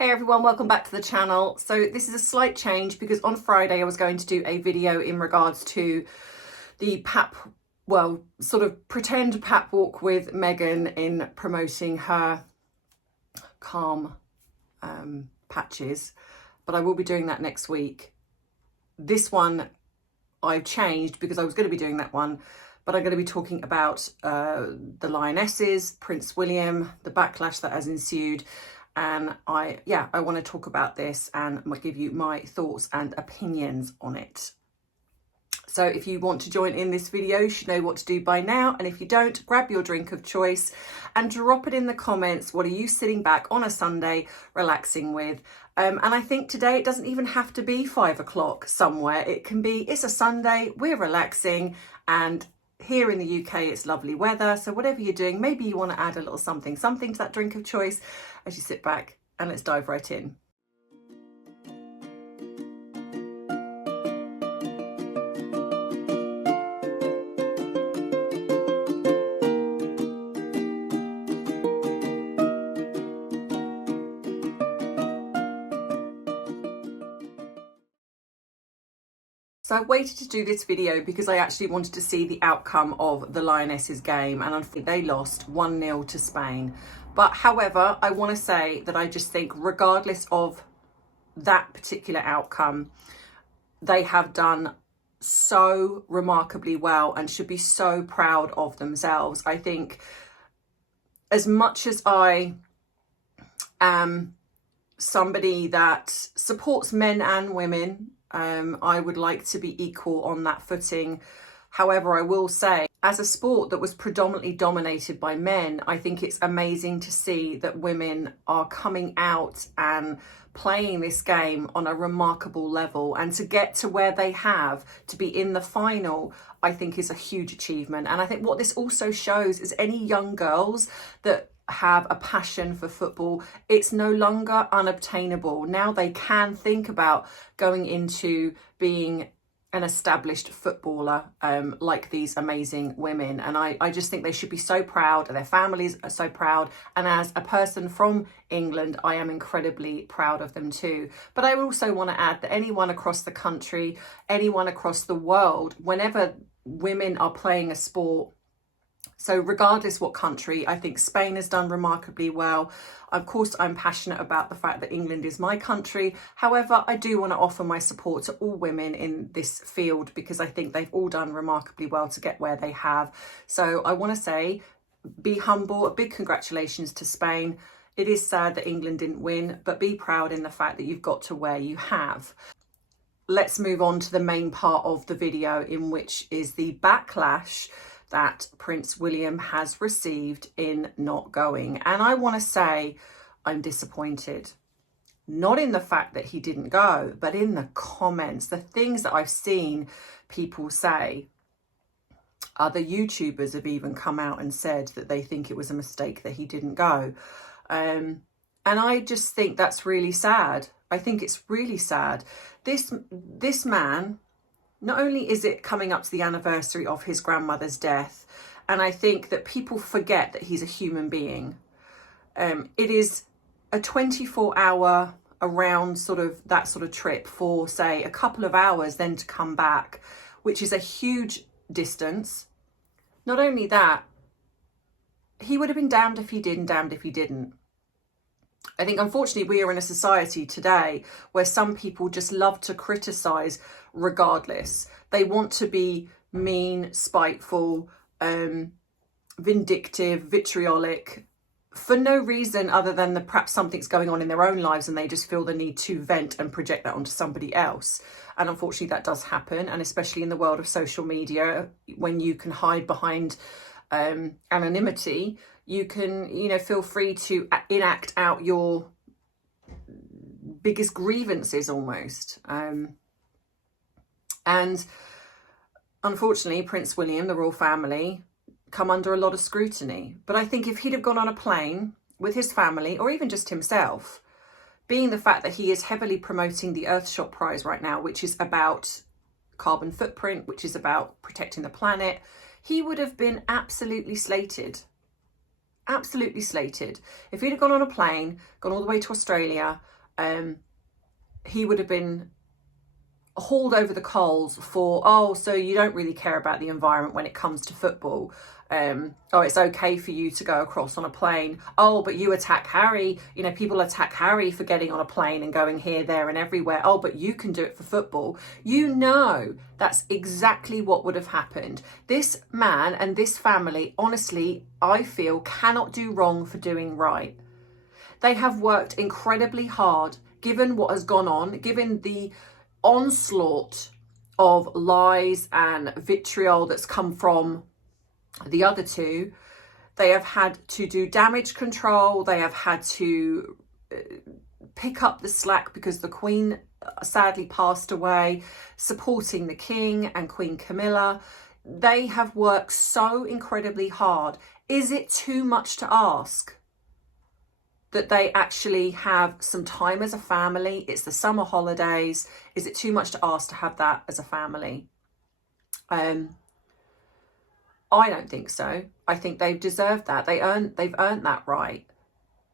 Hey everyone, welcome back to the channel. So this is a slight change because on Friday I was going to do a video in regards to the sort of pretend pap walk with Meghan in promoting her calm patches, but I will be doing that next week. This one I've changed because I was going to be doing that one, but I'm going to be talking about the Lionesses, Prince William, the backlash that has ensued. And I want to talk about this and give you my thoughts and opinions on it. So if you want to join in this video, you should know what to do by now. And if you don't, grab your drink of choice and drop it in the comments. What are you sitting back on a Sunday relaxing with? And I think today it doesn't even have to be 5 o'clock somewhere. It can be, it's a Sunday, we're relaxing, and here in the UK, it's lovely weather. So whatever you're doing, maybe you want to add a little something to that drink of choice as you sit back, and let's dive right in. So I waited to do this video because I actually wanted to see the outcome of the Lionesses game, and unfortunately they lost 1-0 to Spain. But however, I want to say that I just think regardless of that particular outcome, they have done so remarkably well and should be so proud of themselves. I think as much as I am somebody that supports men and women, I would like to be equal on that footing. However, I will say, as a sport that was predominantly dominated by men, I think it's amazing to see that women are coming out and playing this game on a remarkable level, and to get to where they have, to be in the final, I think is a huge achievement. And I think what this also shows is any young girls that have a passion for football, it's no longer unobtainable. Now they can think about going into being an established footballer like these amazing women. And I just think they should be so proud, and their families are so proud. And as a person from England, I am incredibly proud of them too. But I also want to add that anyone across the country, anyone across the world, whenever women are playing a sport, so regardless what country, I think Spain has done remarkably well. Of course, I'm passionate about the fact that England is my country. However, I do want to offer my support to all women in this field because I think they've all done remarkably well to get where they have. So I want to say, be humble, a big congratulations to Spain. It is sad that England didn't win, but be proud in the fact that you've got to where you have. Let's move on to the main part of the video, in which is the backlash that Prince William has received in not going. And I want to say I'm disappointed. Not in the fact that he didn't go, but in the comments, the things that I've seen people say. Other YouTubers have even come out and said that they think it was a mistake that he didn't go. And I just think that's really sad. I think it's really sad. This man, not only is it coming up to the anniversary of his grandmother's death, and I think that people forget that he's a human being. It is a 24-hour around that sort of trip for, say, a couple of hours, then to come back, which is a huge distance. Not only that, he would have been damned if he did and damned if he didn't. I think, unfortunately, we are in a society today where some people just love to criticize regardless. They want to be mean, spiteful, vindictive, vitriolic, for no reason other than perhaps something's going on in their own lives and they just feel the need to vent and project that onto somebody else. And unfortunately, that does happen. And especially in the world of social media, when you can hide behind anonymity, you can, feel free to enact out your biggest grievances almost. And unfortunately, Prince William, the royal family, come under a lot of scrutiny. But I think if he'd have gone on a plane with his family, or even just himself, being the fact that he is heavily promoting the Earthshot Prize right now, which is about carbon footprint, which is about protecting the planet, he would have been absolutely slated. Absolutely slated. If he'd have gone on a plane, gone all the way to Australia, he would have been hauled over the coals for, oh, so you don't really care about the environment when it comes to football. Oh, it's okay for you to go across on a plane. Oh, but you attack Harry. You know, people attack Harry for getting on a plane and going here, there and everywhere. Oh, but you can do it for football. You know, that's exactly what would have happened. This man and this family, honestly, I feel cannot do wrong for doing right. They have worked incredibly hard, given what has gone on, given the onslaught of lies and vitriol that's come from the other two. They have had to do damage control. They have had to pick up the slack because the Queen sadly passed away, supporting the King and Queen Camilla. They have worked so incredibly hard. Is it too much to ask that they actually have some time as a family? It's the summer holidays. Is it too much to ask to have that as a family? I don't think so. I think they've deserved that. They've earned that right.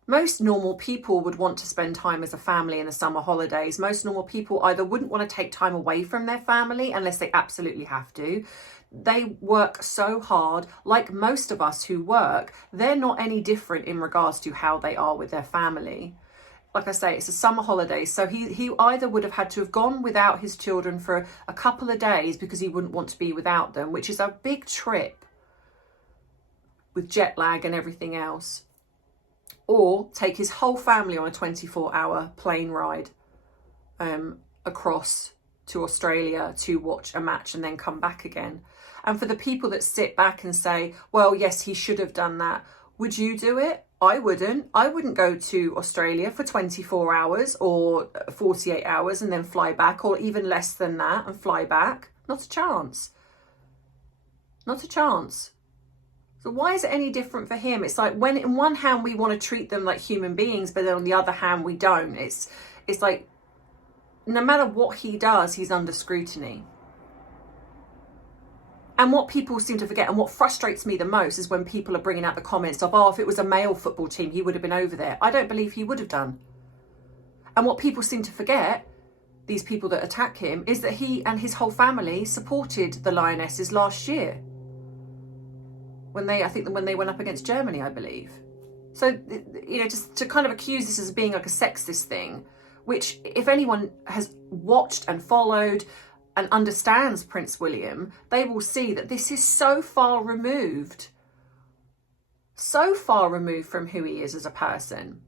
Most normal people would want to spend time as a family in the summer holidays. Most normal people either wouldn't want to take time away from their family unless they absolutely have to. They work so hard. Like most of us who work, they're not any different in regards to how they are with their family. Like I say, it's a summer holiday, so he either would have had to have gone without his children for a couple of days because he wouldn't want to be without them, which is a big trip with jet lag and everything else, or take his whole family on a 24-hour plane ride across to Australia to watch a match and then come back again. And for the people that sit back and say, well, yes, he should have done that, would you do it? I wouldn't. I wouldn't go to Australia for 24 hours or 48 hours and then fly back, or even less than that and fly back. Not a chance. Not a chance. So why is it any different for him? It's like, when in one hand we want to treat them like human beings, but then on the other hand we don't. It's like, no matter what he does, he's under scrutiny. And what people seem to forget, and what frustrates me the most, is when people are bringing out the comments of, oh, if it was a male football team, he would have been over there. I don't believe he would have done. And what people seem to forget, these people that attack him, is that he and his whole family supported the Lionesses last year. When they went up against Germany, I believe. So, you know, just to kind of accuse this as being like a sexist thing, which if anyone has watched and followed and understands Prince William, they will see that this is so far removed from who he is as a person.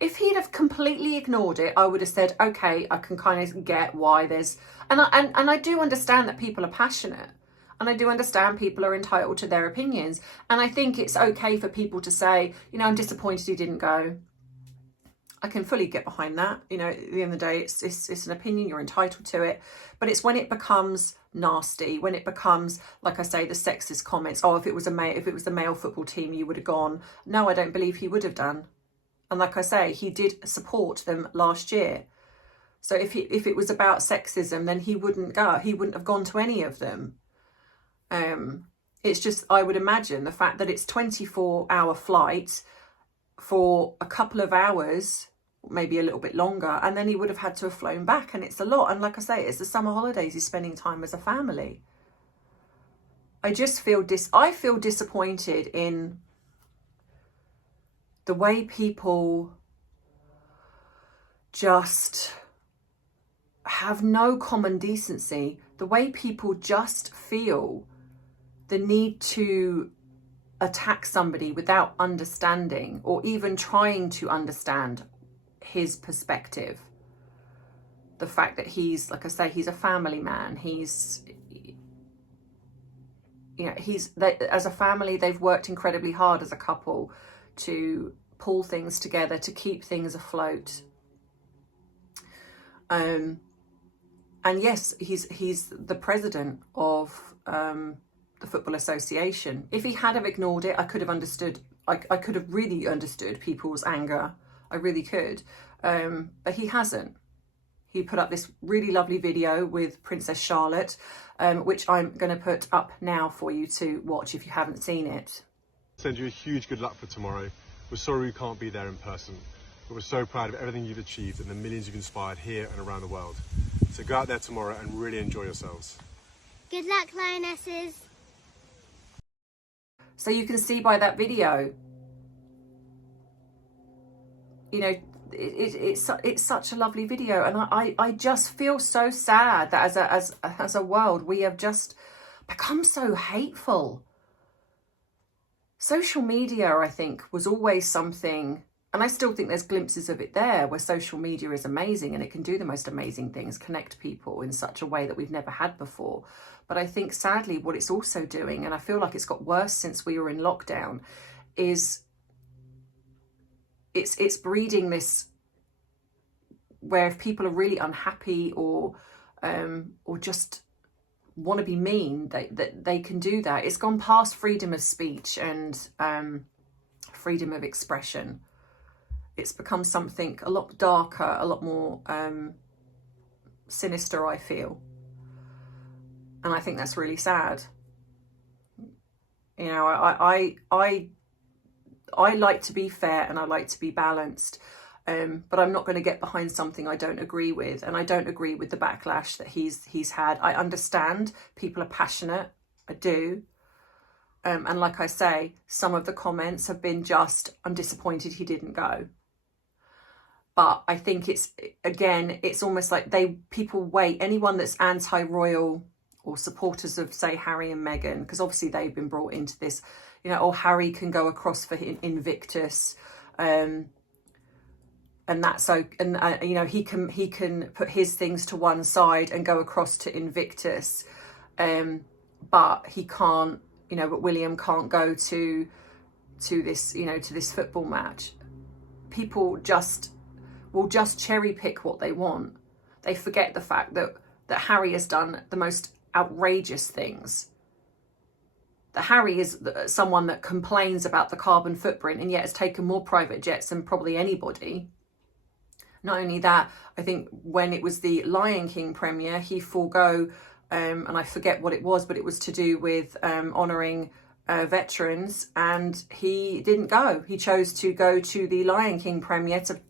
If he'd have completely ignored it, I would have said, okay, I can kind of get why there's, and I do understand that people are passionate. And I do understand people are entitled to their opinions. And I think it's okay for people to say, you know, I'm disappointed he didn't go. I can fully get behind that. You know, at the end of the day, it's an opinion, you're entitled to it. But it's when it becomes nasty, when it becomes, like I say, the sexist comments. Oh, if it was the male football team, you would have gone. No, I don't believe he would have done. And like I say, he did support them last year. So if it was about sexism, then he wouldn't go. He wouldn't have gone to any of them. It's just, I would imagine the fact that it's 24-hour flight for a couple of hours, maybe a little bit longer, and then he would have had to have flown back, and it's a lot. And like I say, it's the summer holidays, he's spending time as a family. I just feel disappointed in the way people just have no common decency, the way people just feel the need to attack somebody without understanding or even trying to understand his perspective. The fact that he's, like I say, he's a family man. He's, you know, as a family, they've worked incredibly hard as a couple to pull things together, to keep things afloat. And yes, he's the president of the Football Association. If he had have ignored it, I could have understood. I could have really understood people's anger. I really could. But he hasn't. He put up this really lovely video with Princess Charlotte, which I'm going to put up now for you to watch if you haven't seen it. Send you a huge good luck for tomorrow. We're sorry we can't be there in person, but we're so proud of everything you've achieved and the millions you've inspired here and around the world. So go out there tomorrow and really enjoy yourselves. Good luck, Lionesses. So you can see by that video, you know, it's such a lovely video, and I just feel so sad that as a world we have just become so hateful. Social media, I think, was always something, and I still think there's glimpses of it there, where social media is amazing and it can do the most amazing things, connect people in such a way that we've never had before. But I think sadly what it's also doing, and I feel like it's got worse since we were in lockdown, is it's breeding this, where if people are really unhappy or just want to be mean, that they can do that. It's gone past freedom of speech and freedom of expression. It's become something a lot darker, a lot more sinister, I feel. And I think that's really sad. You know, I like to be fair and I like to be balanced. But I'm not going to get behind something I don't agree with. And I don't agree with the backlash that he's had. I understand people are passionate. I do. And like I say, some of the comments have been just, I'm disappointed he didn't go. But I think it's, again, it's almost like people wait. Anyone that's anti-royal or supporters of, say, Harry and Meghan, because obviously they've been brought into this, you know, Harry can go across for Invictus. And that's so, and you know, he can put his things to one side and go across to Invictus, but he can't, you know, but William can't go to this, you know, to this football match. People will just cherry pick what they want. They forget the fact that Harry has done the most outrageous things. That Harry is someone that complains about the carbon footprint and yet has taken more private jets than probably anybody. Not only that, I think when it was the Lion King premiere, he forego, and I forget what it was, but it was to do with honouring veterans, and he didn't go. He chose to go to the Lion King premiere to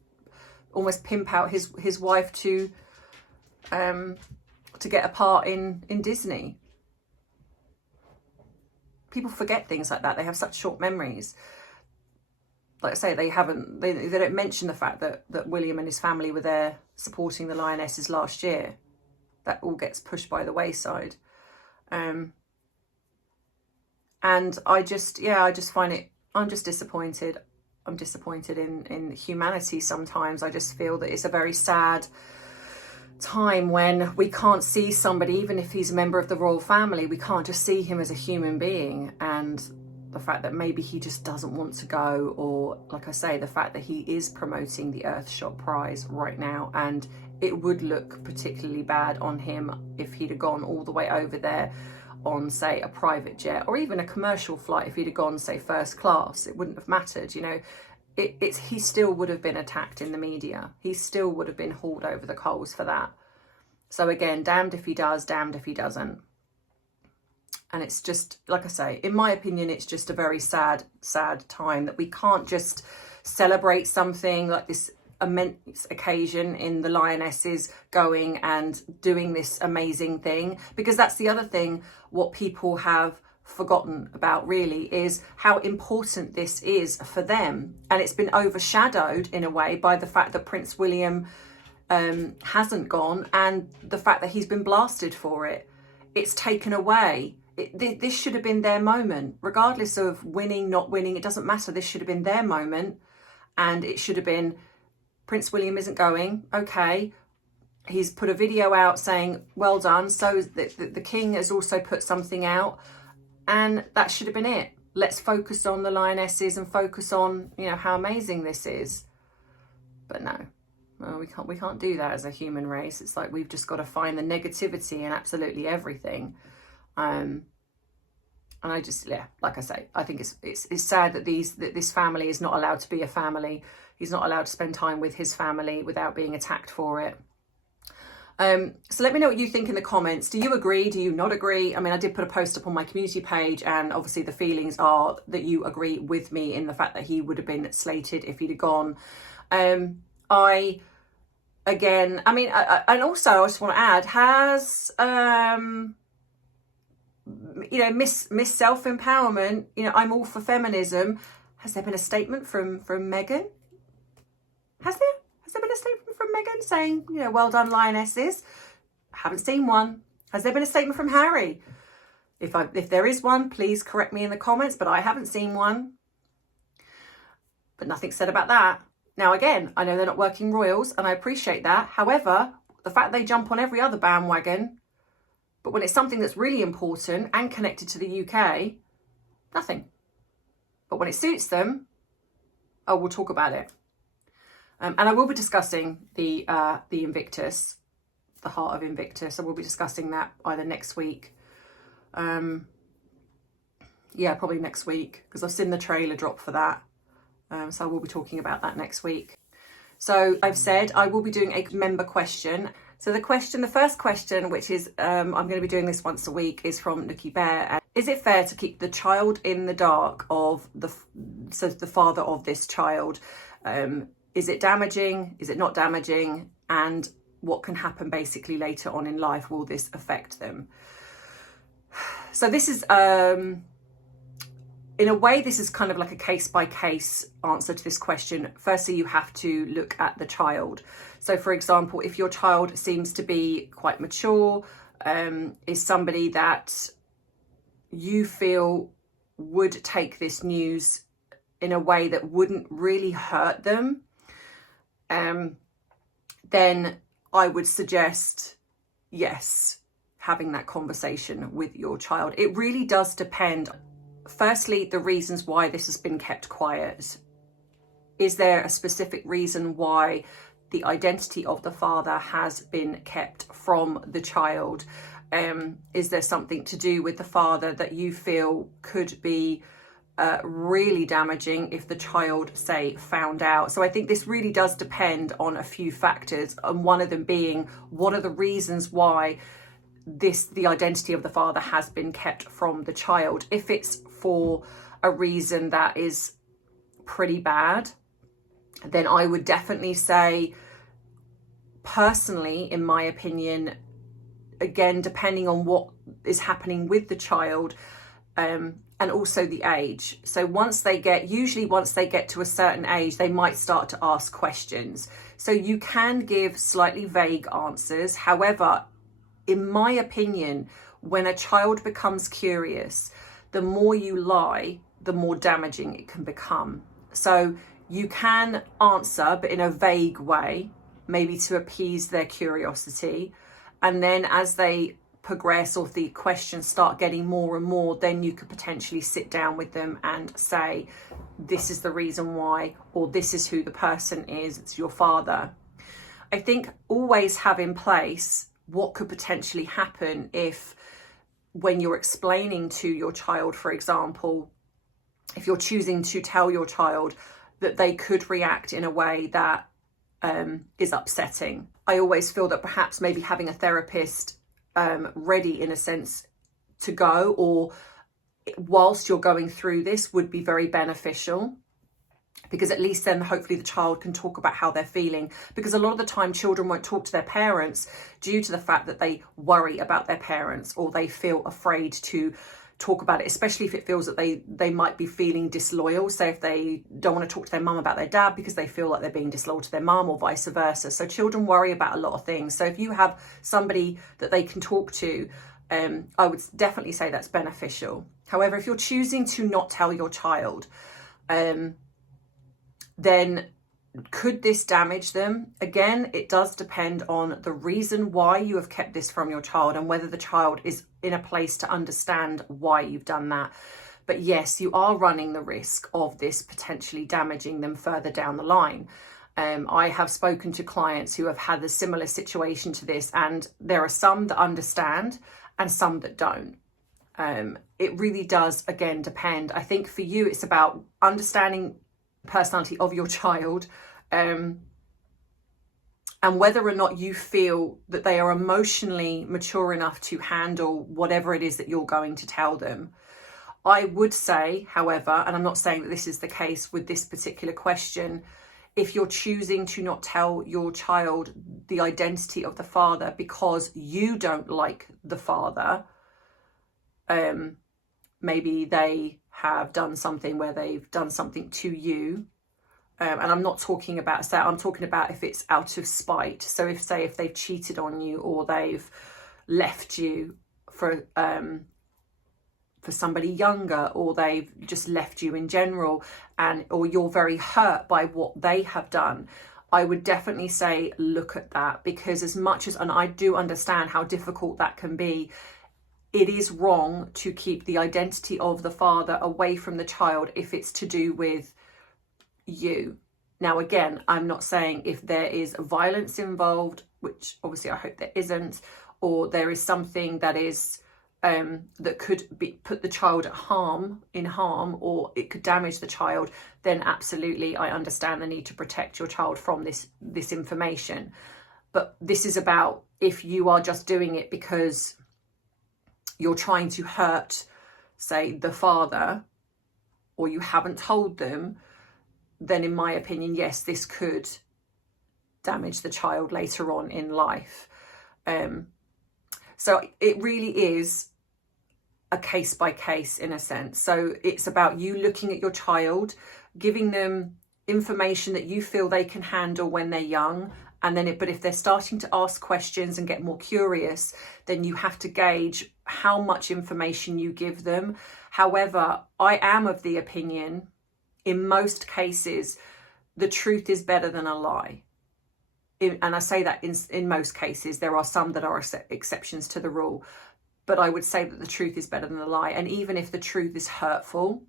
almost pimp out his wife to get a part in Disney. People forget things like that. They have such short memories. Like I say, they don't mention the fact that William and his family were there supporting the Lionesses last year. That all gets pushed by the wayside. And I just find it, I'm just disappointed. I'm disappointed in humanity sometimes. I just feel that it's a very sad time when we can't see somebody, even if he's a member of the royal family, we can't just see him as a human being. And the fact that maybe he just doesn't want to go, or like I say, the fact that he is promoting the Earthshot Prize right now, and it would look particularly bad on him if he'd have gone all the way over there on, say, a private jet or even a commercial flight. If he'd have gone, say, first class, it wouldn't have mattered, you know. He still would have been attacked in the media. He still would have been hauled over the coals for that. So again, damned if he does, damned if he doesn't. And it's just, like I say, in my opinion, it's just a very sad, sad time that we can't just celebrate something like this immense occasion in the Lionesses going and doing this amazing thing. Because that's the other thing, what people have forgotten about really is how important this is for them. And it's been overshadowed in a way by the fact that Prince William hasn't gone, and the fact that he's been blasted for it. It's taken away. This should have been their moment, regardless of winning, not winning, it doesn't matter. This should have been their moment, and it should have been, Prince William isn't going, okay, he's put a video out saying well done, so the King has also put something out, and that should have been it. Let's focus on the Lionesses and focus on, you know, how amazing this is. But no, well, we can't do that as a human race. It's like we've just got to find the negativity in absolutely everything. And I just, yeah, like I say, I think it's sad that this family is not allowed to be a family. He's not allowed to spend time with his family without being attacked for it. So let me know what you think in the comments. Do you agree? Do you not agree? I mean, I did put a post up on my community page, and obviously the feelings are that you agree with me in the fact that he would have been slated if he'd have gone. And also I just want to add, has Miss Self-Empowerment, I'm all for feminism. Has there been a statement from Meghan? Has there been a statement from Meghan saying, well done, Lionesses? Haven't seen one. Has there been a statement from Harry? If there is one, please correct me in the comments, but I haven't seen one. But nothing said about that. Now, again, I know they're not working royals, and I appreciate that. However, the fact they jump on every other bandwagon, but when it's something that's really important and connected to the UK, nothing. But when it suits them, we'll talk about it. And I will be discussing the Invictus, the heart of Invictus. I will be discussing that either next week. Probably next week, because I've seen the trailer drop for that. So I will be talking about that next week. So I've said I will be doing a member question. So the first question, which is, I'm going to be doing this once a week, is from Nookie Bear. Is it fair to keep the child in the dark of the father of this child? Is it damaging? Is it not damaging? And what can happen basically later on in life? Will this affect them? So this is, in a way, this is kind of like a case-by-case answer to this question. Firstly, you have to look at the child. So, for example, if your child seems to be quite mature, is somebody that you feel would take this news in a way that wouldn't really hurt them, then I would suggest, yes, having that conversation with your child. It really does depend. Firstly, the reasons why this has been kept quiet. Is there a specific reason why the identity of the father has been kept from the child? Is there something to do with the father that you feel could be really damaging if the child, say, found out? So I think this really does depend on a few factors, and one of them being, what are the reasons why the identity of the father has been kept from the child? If it's for a reason that is pretty bad, then I would definitely say, personally, in my opinion, again, depending on what is happening with the child, and also the age. So usually once they get to a certain age, they might start to ask questions. So you can give slightly vague answers. However, in my opinion, when a child becomes curious, the more you lie, the more damaging it can become. So you can answer, but in a vague way, maybe to appease their curiosity. And then as they progress, or if the questions start getting more and more, then you could potentially sit down with them and say, this is the reason why, or this is who the person is, it's your father. I think always have in place what could potentially happen if, when you're explaining to your child, for example, if you're choosing to tell your child that they could react in a way that is upsetting. I always feel that perhaps maybe having a therapist ready, in a sense, to go, or whilst you're going through this, would be very beneficial, because at least then hopefully the child can talk about how they're feeling. Because a lot of the time children won't talk to their parents due to the fact that they worry about their parents, or they feel afraid to talk about it, especially if it feels that they might be feeling disloyal. So if they don't want to talk to their mum about their dad because they feel like they're being disloyal to their mum, or vice versa. So children worry about a lot of things. So if you have somebody that they can talk to, I would definitely say that's beneficial. However, if you're choosing to not tell your child, then could this damage them? Again, it does depend on the reason why you have kept this from your child, and whether the child is in a place to understand why you've done that. But yes, you are running the risk of this potentially damaging them further down the line. I have spoken to clients who have had a similar situation to this, and there are some that understand and some that don't. It really does, again, depend. I think for you, it's about understanding the personality of your child, and whether or not you feel that they are emotionally mature enough to handle whatever it is that you're going to tell them. I would say, however, and I'm not saying that this is the case with this particular question, if you're choosing to not tell your child the identity of the father because you don't like the father, maybe they have done something where they've done something to you, and I'm not talking about, so I'm talking about if it's out of spite. So if they've cheated on you, or they've left you for somebody younger, or they've just left you in general, or you're very hurt by what they have done, I would definitely say look at that, because as much as, and I do understand how difficult that can be, it is wrong to keep the identity of the father away from the child if it's to do with you. Now, again, I'm not saying if there is violence involved, which obviously I hope there isn't, or there is something that is that could put the child at harm, or it could damage the child, then absolutely I understand the need to protect your child from this information. But this is about if you are just doing it because you're trying to hurt, say, the father, or you haven't told them, then in my opinion, yes, this could damage the child later on in life. So it really is a case by case in a sense. So it's about you looking at your child, giving them information that you feel they can handle when they're young. And then but if they're starting to ask questions and get more curious, then you have to gauge how much information you give them. However, I am of the opinion, in most cases, the truth is better than a lie. And I say that in most cases. There are some that are exceptions to the rule, but I would say that the truth is better than a lie. And even if the truth is hurtful,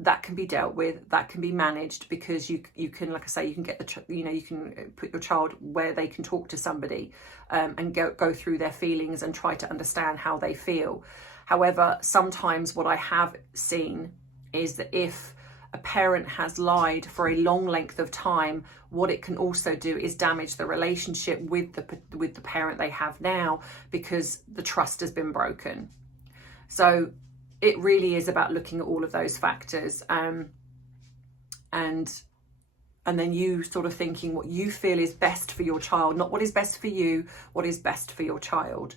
that can be dealt with, that can be managed, because you can, like I say, you can get you can put your child where they can talk to somebody and go through their feelings and try to understand how they feel. However, sometimes what I have seen is that if a parent has lied for a long length of time, what it can also do is damage the relationship with the parent they have now, because the trust has been broken. So it really is about looking at all of those factors, and then you sort of thinking what you feel is best for your child, not what is best for you, what is best for your child.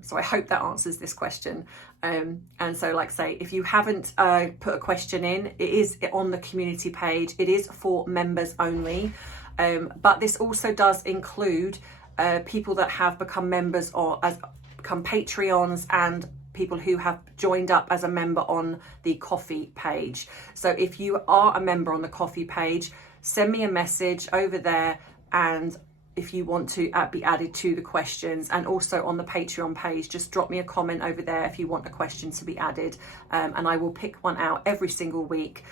So I hope that answers this question. And so, like I say, if you haven't put a question in, it is on the community page. It is for members only. But this also does include people that have become members or become Patreons, and people who have joined up as a member on the Ko-fi page. So if you are a member on the Ko-fi page, send me a message over there, and if you want to be added to the questions. And also on the Patreon page, just drop me a comment over there if you want a question to be added, and I will pick one out every single week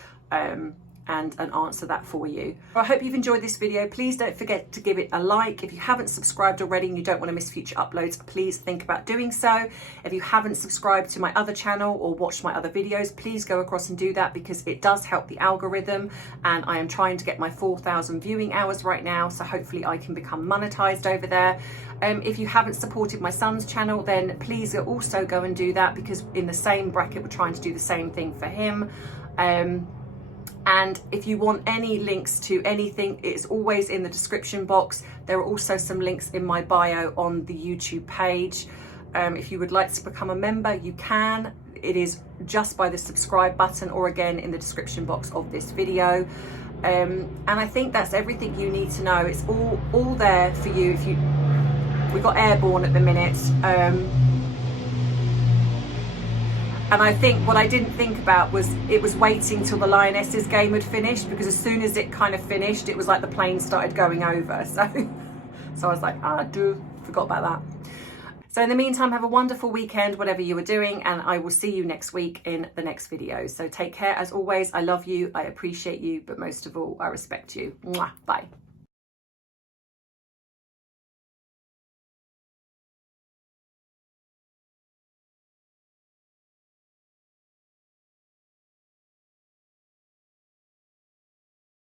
and answer that for you. I hope you've enjoyed this video. Please don't forget to give it a like. If you haven't subscribed already and you don't want to miss future uploads, please think about doing so. If you haven't subscribed to my other channel or watched my other videos, please go across and do that, because it does help the algorithm, and I am trying to get my 4,000 viewing hours right now, so hopefully I can become monetized over there. If you haven't supported my son's channel, then please also go and do that, because in the same bracket we're trying to do the same thing for him. And if you want any links to anything, it's always in the description box. There are also some links in my bio on the YouTube page. If you would like to become a member, you can. It is just by the subscribe button, or again in the description box of this video. And I think that's everything you need to know. It's all there for you. We've got airborne at the minute. And I think what I didn't think about was it was waiting till the Lionesses game had finished, because as soon as it kind of finished, it was like the plane started going over. So I was like, forgot about that. So in the meantime, have a wonderful weekend, whatever you are doing, and I will see you next week in the next video. So take care. As always, I love you, I appreciate you, but most of all, I respect you. Mwah. Bye.